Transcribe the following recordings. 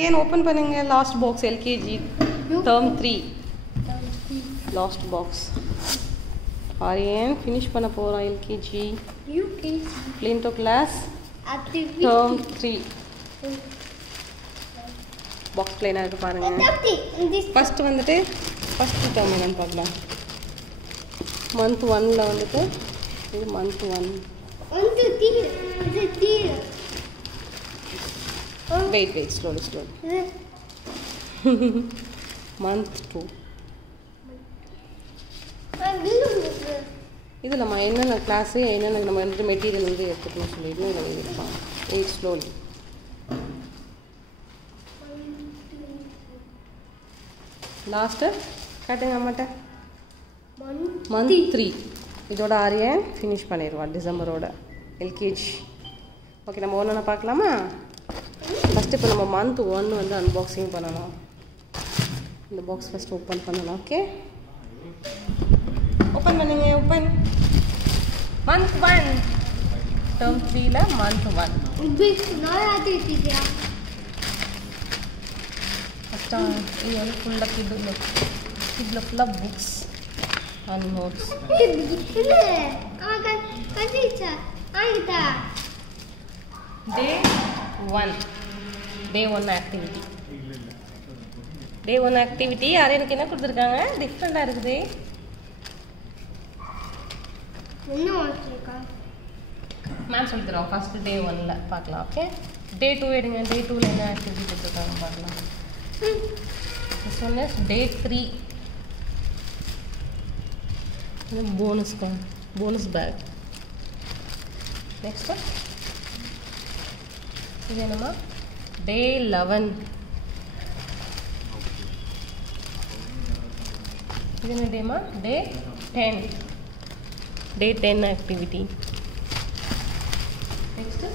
ஏன் ஓப்பன் பண்ணுங்க last box LKG term 3 last box Aryan finish பண்ண போகிறோம் LKG UKG Flinto class activity term 3 box பிளேனாக இருக்குது பாருங்கள் ஃபஸ்ட்டு வந்துட்டு ஃபஸ்ட்டு டேர்ம் என்னன்னு பார்க்கலாம் மந்த் 1ல் வந்துட்டு இது மந்த் 1 wait slowly month 2 இது நம்ம என்னென்ன கிளாஸு என்னென்ன நம்ம வந்து மெட்டீரியல் வந்து எடுத்துக்கணும் சொல்லிட்டு இதில் எழுதிருப்பாங்க வெயிட் ஸ்லோலி லாஸ்ட்டு காட்டுங்க அம்மாட்ட மந்த் 3 இதோட ஆரியன் ஃபினிஷ் பண்ணிடுவான் டிசம்பரோட எல்கேஜி ஓகே நம்ம ஒன்று பார்க்கலாமா ஃபஸ்ட்டு இப்போ நம்ம மந்த் 1 வந்து அன்பாக்சிங் பண்ணலாம் இந்த பாக்ஸ் ஃபஸ்ட்டு ஓப்பன் பண்ணலாம் ஓகே ஓப்பன் பண்ணுங்க ஓப்பன் மந்த் 1 டேர்ம் 3ல மந்த் 1 ஃபஸ்ட்டா இது வந்து ஃபுல்லாக கிட்டில் ஃபுல்லாக books and notes day 1 activity day 1 activity யாரும் எனக்கு என்ன கொடுத்துருக்காங்க டிஃப்ரெண்டாக இருக்குது மேம் சொல்லி தரோம் ஃபஸ்ட்டு டே 1ல் பார்க்கலாம் ஓகே டே 2 எடுங்க டே 2ல் என்ன ஆக்டிவிட்டி கொடுத்துருக்காங்க பார்க்கலாம் சொன்ன டே 3 போனஸ் பேக் நெக்ஸ்ட்டு இது என்னம்மா டே 11 இது என்ன டேமா டே 10 ஆக்டிவிட்டி நெக்ஸ்ட்டு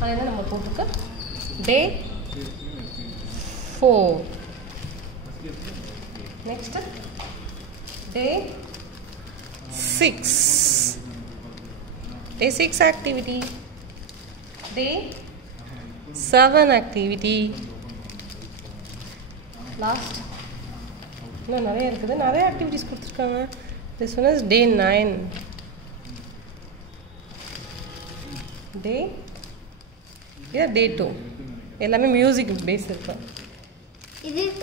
அது என்ன நம்ம போட்டுக்க டே 4 நெக்ஸ்ட்டு டே 6 ஆக்டிவிட்டி டே 7 ஆக்டிவிட்டி லாஸ்ட் இன்னும் நிறைய இருக்குது நிறைய ஆக்டிவிட்டிஸ் கொடுத்துருக்காங்க திஸ் ஒன் இஸ் டே 9 டே இது டே 2 எல்லாமே மியூசிக் பேஸ் இருக்கு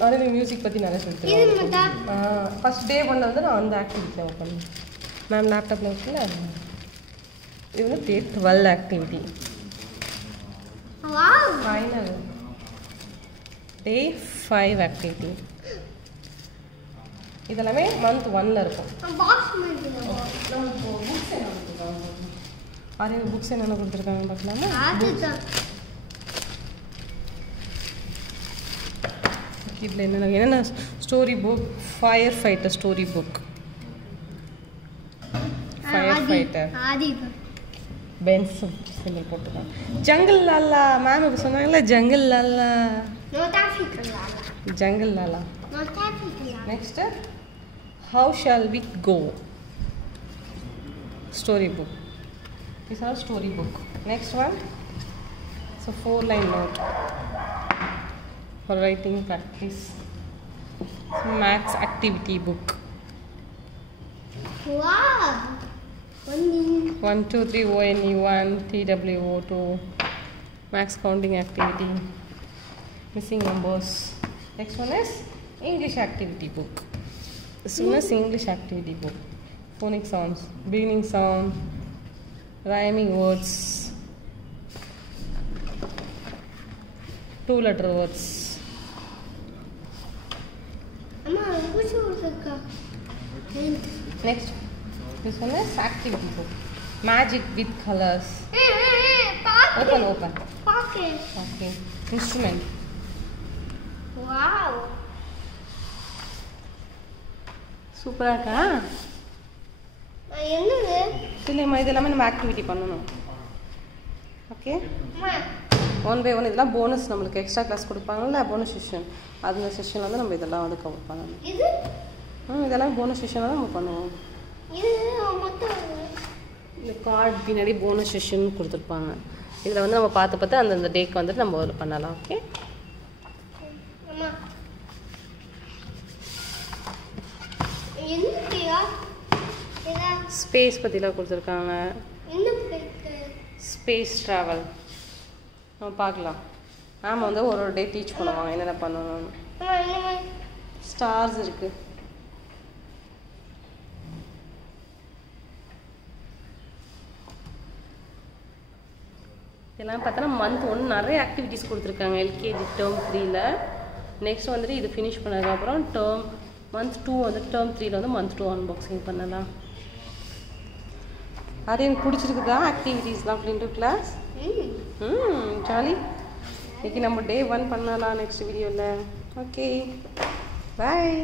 அதே மியூசிக் பற்றி நிறைய சொல்லிட்டுருக்காங்க ஃபஸ்ட் டே 1ல் வந்து நான் அந்த ஆக்டிவிட்டி ஒர்க் பண்ணேன் மேம் லேப்டாப்பில் இருக்குல்ல இது வந்து day 12 activity final day 5 activity இதெல்லாமே month 1ல இருக்கும் புக்ஸ் என்னென்ன கொடுத்துருக்காங்க பார்க்கலாமா இதில் என்னென்ன story book firefighter story book firefighter pens simple போட்டுருக்காங்க ஜங்கிள் லாலா மேம் இப்போ சொன்னாங்கல்ல jungle lala jungle lala next how shall we go story book is are story book next one so 4-line note for writing practice maths activity book 1 2 3 ONE 1 TWO2 max counting activity missing numbers next one is English activity book this one is English activity book phonic sounds beginning sound rhyming words 2-letter words next this one is activity book magic with colors open okay instrument wow super இருக்கா என்னது இல்லைம்மா இது எல்லாமே நம்ம activity பண்ணணும் okay 1 by 1 இதெல்லாம் bonus நம்மளுக்கு extra class கொடுப்பாங்கல்ல bonus session அந்த செஷனில் வந்து நம்ம இதெல்லாம் வந்து கவர் பண்ணணும் இதெல்லாம் போனஸ் செஷனில் தான் நம்ம பண்ணுவோம் இந்த கார்டு பின்னாடி போனஸ் செஷன் கொடுத்துருப்பாங்க இதில் வந்து நம்ம பார்த்து அந்தந்த டேக்கு வந்துட்டு நம்ம பண்ணலாம் ஓகே ஸ்பேஸ் பற்றிலாம் கொடுத்துருக்காங்க. ஸ்பேஸ் ட்ராவல் நம்ம பார்க்கலாம். மேம் வந்து ஒரு டே டீச் பண்ணுவாங்க என்னென்ன பண்ணணும்னு. ஸ்டார்ஸ் இருக்குது. இதெல்லாம் பார்த்தோன்னா மந்த் 1 நிறைய ஆக்டிவிட்டீஸ் கொடுத்துருக்காங்க எல்கேஜி டேர்ம் 3ல. நெக்ஸ்ட் வந்துட்டு இது ஃபினிஷ் பண்ணதுக்கப்புறம் மந்த் 2 வந்து டேர்ம் 3ல வந்து மந்த் 2 அன்பாக்சிங் பண்ணலாம். அது எனக்கு பிடிச்சிருக்குதா ஆக்டிவிட்டீஸ்லாம் ஃப்ளின்டோ கிளாஸ்? ஜாலி. இன்னைக்கு நம்ம டே 1 பண்ணலாம் நெக்ஸ்ட் வீடியோவில். Okay bye.